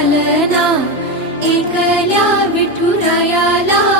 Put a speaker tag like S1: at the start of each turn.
S1: चालना एकल्या विठुरायाला